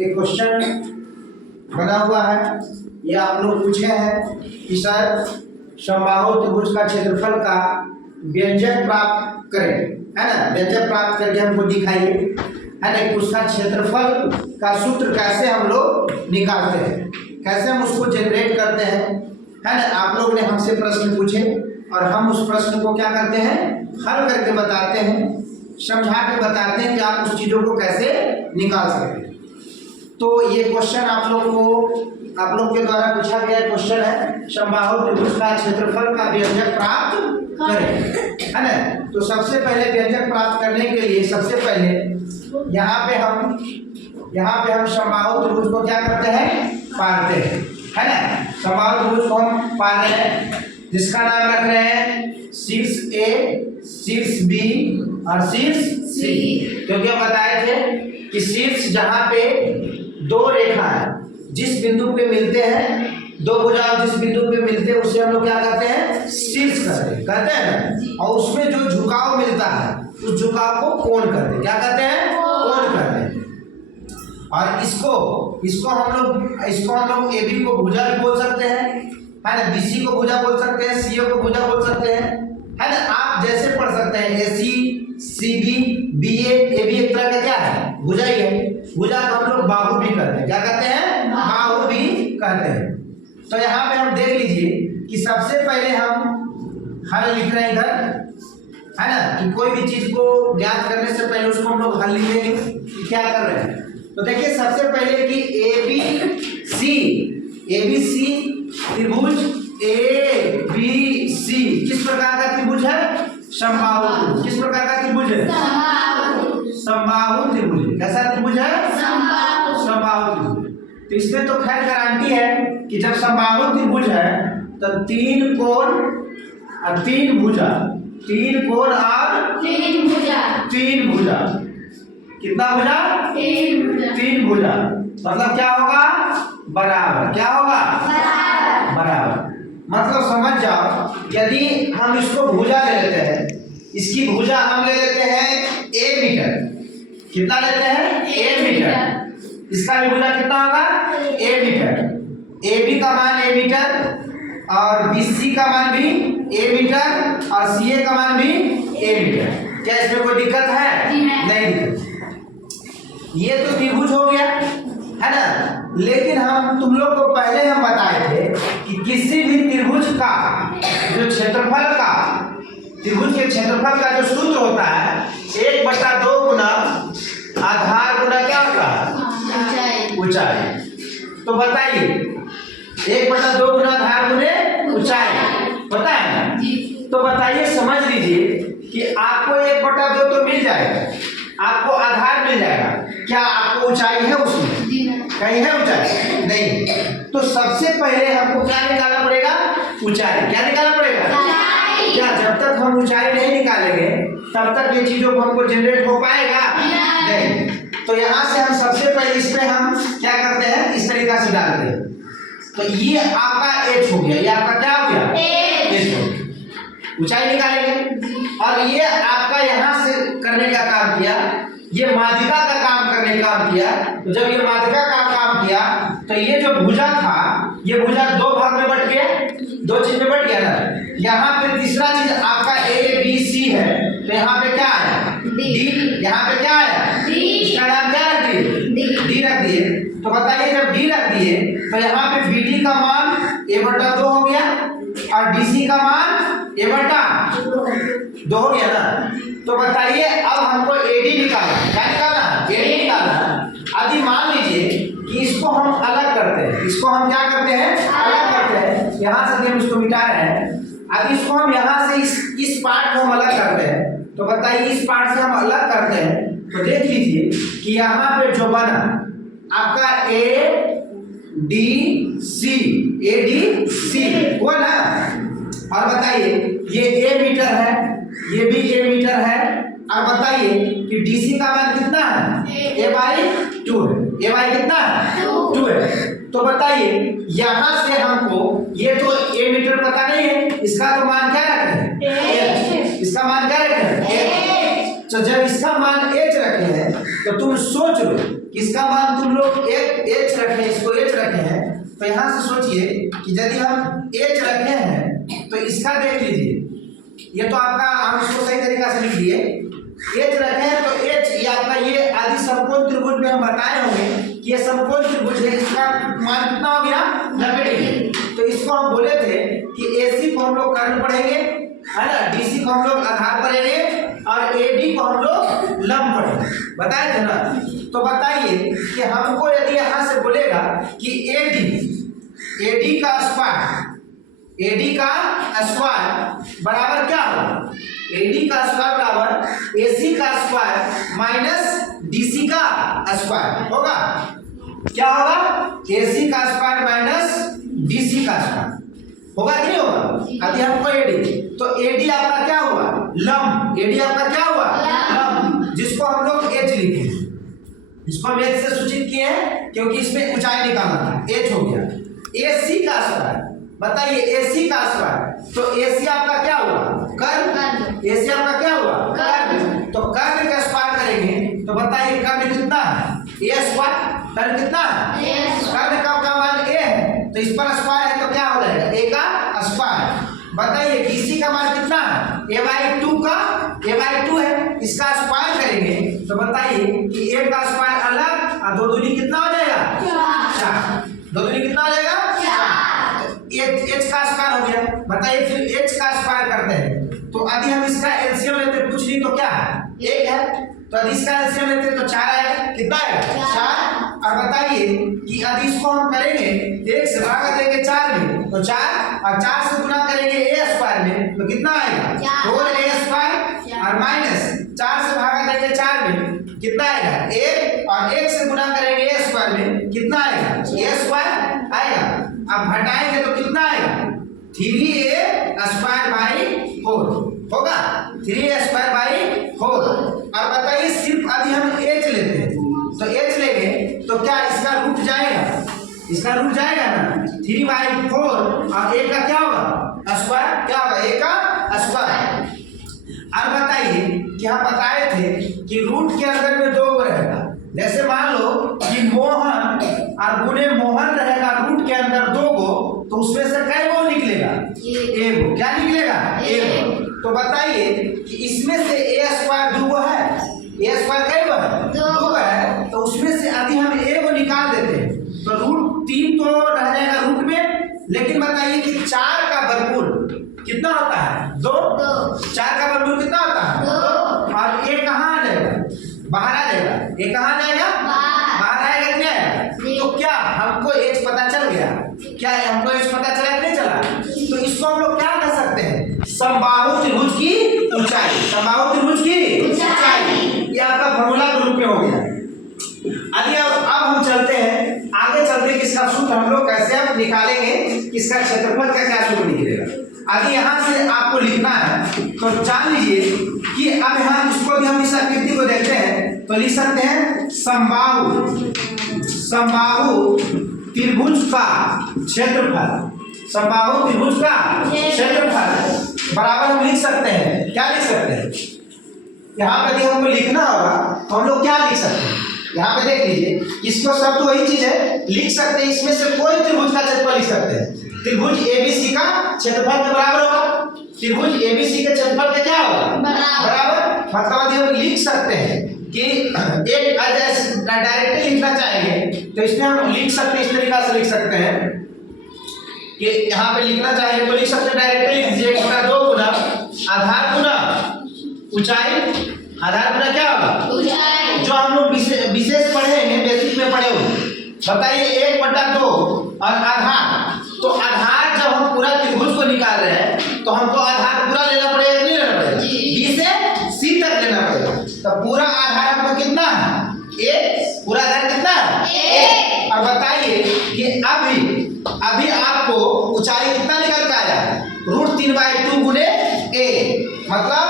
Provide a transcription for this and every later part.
एक क्वेश्चन बना हुआ है, ये आप लोग पूछे हैं कि सर समबाहु त्रिभुज का क्षेत्रफल का व्यंजक प्राप्त करें, है ना। व्यंजक प्राप्त करके हमको दिखाइए, है ना, कि उसका क्षेत्रफल का सूत्र कैसे हम लोग निकालते हैं, कैसे हम उसको जनरेट करते हैं, है ना। आप लोग ने हमसे प्रश्न पूछे और हम उस प्रश्न को क्या करते हैं, हल करके बताते हैं, समझा के बताते हैं कि आप उस चीज़ों को कैसे निकाल सकते हैं। तो ये क्वेश्चन आप लोग के द्वारा पूछा गया क्वेश्चन है, समबाहु त्रिभुज का क्षेत्रफल का व्यंजक प्राप्त करें, है ना। तो सबसे पहले व्यंजक प्राप्त करने के लिए सबसे पहले यहाँ पे हम समबाहु त्रिभुज को क्या करते हैं, पालते हैं, है ना। समबाहु त्रिभुज को हम पाल रहे हैं, जिसका नाम रख रहे हैं शीर्ष A, शीर्ष B और शीर्ष C, क्योंकि हम बताए थे कि शीर्ष जहाँ पे दो रेखा है, जिस बिंदु पे मिलते हैं, दो भुजा जिस बिंदु पे मिलते हैं उसे हम लोग क्या करते हैं, शीर्ष कहते हैं ना। और उसमें जो झुकाव मिलता है उस झुकाव को कोण कहते हैं, क्या कहते हैं, कोण कहते हैं। और इसको हम लोग AB को भुजा भी बोल सकते हैं, है ना, BC को भुजा बोल सकते हैं, CO को भुजा बोल सकते हैं, है ना। आप जैसे पढ़ सकते हैं AC, CB, BA, AB एक तरह का क्या है, भुजा ही है। भुजा को हम लोग बाहु भी कहते हैं, क्या कहते हैं, बाहु भी कहते हैं। तो यहाँ पे हम देख लीजिए कि सबसे पहले हम हल लिख रहे हैं इधर, है ना, कि कोई भी चीज को ज्ञात करने से पहले उसको हम लोग हल लिखेंगे कि क्या कर रहे हैं। तो देखिए सबसे पहले कि ABC त्रिभुज ABC किस प्रकार का त्रिभुज है, समबाहु। किस प्रकार का त्रिभुज है, समबाहु त्रिभुज। कैसा त्रिभुज है, समबाहु त्रिभुज। तो इसमें तो खैर गारंटी है कि जब समबाहु त्रिभुज है तो तीन कोण और तीन भुजा, तीन कोण और तीन भुजा, कितना भुजा, तीन भुजा, मतलब क्या होगा, बराबर। क्या होगा, बराबर। मतलब समझ जाओ, यदि हम इसको भुजा ले लेते हैं, इसकी भुजा हम ले लेते हैं A मीटर, कितना लेते हैं, A मीटर। इसका भी भुजा कितना होगा, A मीटर। AB का मान A मीटर और BC का मान भी A मीटर और CA का मान भी A मीटर। क्या इसमें कोई दिक्कत है, नहीं दिक्कत। ये तो त्रिभुज हो गया, है ना। लेकिन हम तुम लोग को पहले हम बताए थे कि किसी भी त्रिभुज का जो क्षेत्रफल का, त्रिभुज के क्षेत्रफल का जो सूत्र होता है 1/2 गुना आधार गुना क्या होता है, ऊंचाई। तो बताइए 1/2 गुना आधार गुने ऊंचाई, पता है ना। तो बताइए, समझ लीजिए कि आपको 1/2 तो मिल जाएगा, आपको आधार मिल जाएगा, क्या आपको ऊंचाई है उसमें, कहीं है ऊंचाई, नहीं। तो सबसे पहले हमको क्या निकालना पड़ेगा, ऊंचाई। क्या निकालना पड़ेगा, क्या जब तक हम ऊंचाई नहीं निकालेंगे तब तक ये चीजों को हमको जनरेट हो पाएगा, नहीं। तो यहाँ से हम सबसे पहले इस पे हम क्या करते हैं, इस तरीका से डालते हैं। तो ये आपका H हो गया, ये आपका क्या हो गया, H हो गया। ऊंचाई निकालेंगे और ये आपका यहाँ से करने का काम किया, ये माध्यिका का काम करने का काम किया। तो जब ये माध्यिका का काम किया तो ये जो भुजा था, ये भुजा दो भाग में बट गया, दो चीज में बट गया ना। यहाँ पे तीसरा चीज आपका ABC है, तो यहाँ पे क्या है, D। यहाँ पे क्या है, D। इसका नाम क्या रख दिए, D रख दिए। तो बताइए जब D रख दिए तो यहाँ पे BD का मान A/2 हो गया और DC का मान A/2 हो गया ना। तो बताइए अब हमको AD निकालना, क्या निकालना, AD निकालना। यदि मान लीजिए कि इसको हम अलग करते हैं, इसको हम क्या करते हैं, अलग करते हैं, यहाँ से हम इसको मिटा रहे हैं। अब इसको हम यहाँ से इस पार्ट को हम अलग करते हैं, तो बताइए इस पार्ट से हम अलग करते हैं तो देख लीजिए कि यहाँ पे जो बना आपका ADC हुआ ना। और बताइए ये A मीटर है, ये भी A मीटर है। और बताइए कि DC का मान कितना है, A/2 है। A कितना है, 2 है। तो बताइए यहाँ से हमको, ये तो A मीटर पता नहीं है, इसका तो मान क्या रखे हैं, इसका मान क्या रखे हैं, तो जब इसका मान H रखे हैं तो तुम सोच लो किसका मान तुम लोग एक एच रखे, इसको एच रखे हैं, तो यहाँ से सोचिए कि यदि हम एच रखे हैं तो इसका देख लीजिए, ये तो आपका हम इसको सही तरीका से लिख दिए, एच रखे हैं तो एच ये आपका ये आदि समकोण त्रिभुज में हम बताए होंगे कि ये समकोण त्रिभुज है, इसका मान कितना हो गया 90 डिग्री। तो इसको हम बोले थे कि एसी को हम लोग कर्ण पढ़ेंगे, है ना, डीसी को हम लोग आधार पढ़ेंगे और एडी को हम लोग लंब पढ़ेंगे, बताए थे ना। तो बताइए कि हमको यदि यहाँ से बोलेगा कि एडी का स्क्वायर बराबर क्या होगा, एडी का स्क्वायर बराबर एसी का स्क्वायर माइनस डीसी का स्क्वायर होगा। क्या होगा, एसी का स्क्वायर माइनस डीसी का स्क्वायर होगा कि नहीं होगा। यदि हमको एडी, तो एडी आपका क्या हुआ, लंब, एडी आपका क्या हुआ, लंब, जिसको हम लोग एच लिखे हैं, इसको हम एच से सूचित किए हैं क्योंकि इसमें ऊंचाई निकालना था, एच हो गया। एसी का स्क्वायर, बताइए एसी का स्क्वायर, तो एसी आपका क्या हुआ, कर्ण, एसी आपका क्या हुआ, कर्ण, तो कर्ण का स्क्वायर करेंगे तो बताइए कर्ण कितना है, ए स्क्वायर, कर्ण कितना है, कर्ण का मान ए है, तो इस पर स्क्वायर है तो क्या हो जाएगा, ए का स्क्वायर। बताइए डीसी का मान कितना है, a/2 का a/2 है, इसका स्क्वायर करेंगे तो बताइए कि ए का स्क्वायर अलग और 2 दूनी कितना हो जाएगा, 4, 2 दूनी कितना हो जाएगा, 4, एच का स्क्वायर हो गया। बताइए फिर एच का स्क्वायर करते हैं तो यदि हम इसका एलसीएम लेते कुछ नहीं तो क्या है, 1 है, तो यदि इसका एलसीएम लेते तो 4 है, कितना है, 4। और बताइए कि यदि इसको हम करेंगे 1 से भागा देंगे 4 में तो 4, और 4 से गुना करेंगे ए स्क्वायर में तो कितना आएगा, 4a स्क्वायर, और माइनस 4 से भागा देंगे 4 में कितना आएगा, 1, और 1 से गुना करेंगे ए स्क्वायर में कितना आएगा, ए स्क्वायर आएगा। अब घटाएंगे तो कितना आएगा, 3a स्क्वायर बाई 4 होगा, 3a स्क्वायर बाई 4। और बताइए सिर्फ यदि हम एच लेते हैं तो एच लेंगे तो क्या इसका रूट जाएगा, इसका रूट जाएगा ना, 3/4, और ए का क्या होगा, स्क्वायर, क्या होगा, ए का स्क्वायर। और बताइए कि हम बताए थे कि रूट के अंदर में 2 रहेगा, जैसे मान लो कि मोहन और गुणे मोहन रहेगा रूट के अंदर 2 गो, तो उसमें से कै गो निकलेगा, एक गो, क्या निकलेगा, एक गो। तो बताइए कि इसमें से ए स्क्वायर 2 गो है, ए स्क्वायर कै गो है, 2 है, तो उसमें से यदि हम ए को निकाल देते हैं तो रूट 3 तो रह जाएगा रूट में, लेकिन बताइए कि 4 का वर्गमूल कितना होता है, 2, 4 का वर्गमूल कितना होता है, 2, और ए कहाँ आ जाएगा, बाहर आ जाएगा, ए कहाँ आ जाएगा, बाहर आएगा, क्या है, तो क्या हमको एच पता चल गया, क्या है हमको एच पता चला नहीं चला, तो इसको हम लोग क्या कर सकते हैं, समबाहु त्रिभुज की ऊंचाई, समबाहु त्रिभुज की ऊंचाई, ये आपका फॉर्मूला के रूप में हो गया। अब हम चलते हैं आगे, चलते किसका सूत्र हम लोग कैसे अब निकालेंगे, किसका क्षेत्रफल का क्या सूत्र निकलेगा। यदि यहाँ से आपको लिखना है तो जान लीजिए कि अब यहाँ इसको भी हम इस आकृति को देखते हैं तो लिख सकते हैं समबाहु त्रिभुज का क्षेत्रफल, समबाहु त्रिभुज का क्षेत्रफल बराबर हम लिख सकते हैं, क्या लिख सकते हैं, यहाँ पे यदि हमको लिखना होगा तो हम लोग क्या लिख सकते हैं, यहाँ पे देख लीजिए, इसको शब्द वही चीज है, लिख सकते हैं इसमें से कोई त्रिभुज का क्षेत्रफल लिख सकते हैं, त्रिभुज एबीसी का क्षेत्रफल के बराबर होगा, त्रिभुज एबीसी के क्षेत्रफल के क्या होगा, बराबर। मतलब यदि हम लिख सकते हैं कि एक डायरेक्टली लिखना चाहेंगे तो इसमें हम लिख सकते हैं, इस तरीका से लिख सकते हैं कि यहाँ पे लिखना चाहेंगे तो लिख सकते हैं डायरेक्टली लिख दीजिए, 2 गुना आधार गुना ऊंचाई, आधार गुना क्या होगा, ऊंचाई, जो हम लोग विशेष पढ़े हैं, बेसिक में पढ़े हुए। बताइए 1/2 और आधार, तो आधार जब हम पूरा त्रिभुज को निकाल रहे हैं तो हमको आधार पूरा लेना पड़ेगा, नहीं लेना पड़ेगा, बी से सी तक लेना पड़ेगा, तो पूरा आधार हमको कितना है, 1, पूरा आधार कितना है, 1। और बताइए कि अभी आपको ऊंचाई कितना निकल के आया, √3/2 गुने ए, मतलब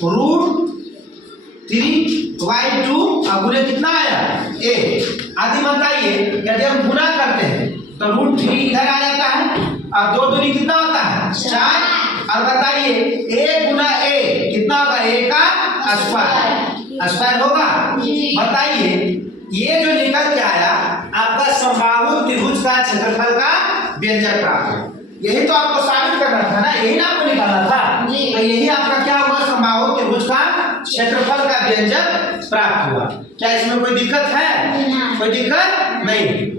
√3/2 और गुने कितना आया, ए। आदि बताइए यदि हम गुना करते हैं तो √3 इधर आ जाता है और 2 दूनी कितना होता है, 4। और बताइए ए गुना ए कितना होगा, ए का स्क्वायर होगा। बताइए ये जो निकल के आया आपका समबाहु त्रिभुज का क्षेत्रफल का व्यंजक प्राप्त हुआ। यही तो आपको साबित करना था ना, यही ना आपको निकालना था। तो यही आपका क्या हुआ, समबाहु त्रिभुज का क्षेत्रफल का व्यंजक प्राप्त हुआ। क्या इसमें कोई दिक्कत है? कोई दिक्कत नहीं।